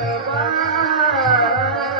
ಸರ್ವಾ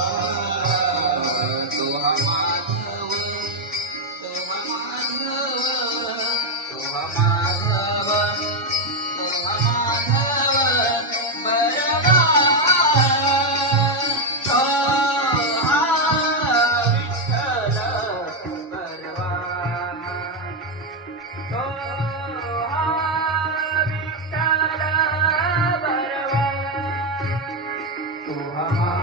Kuhamaya.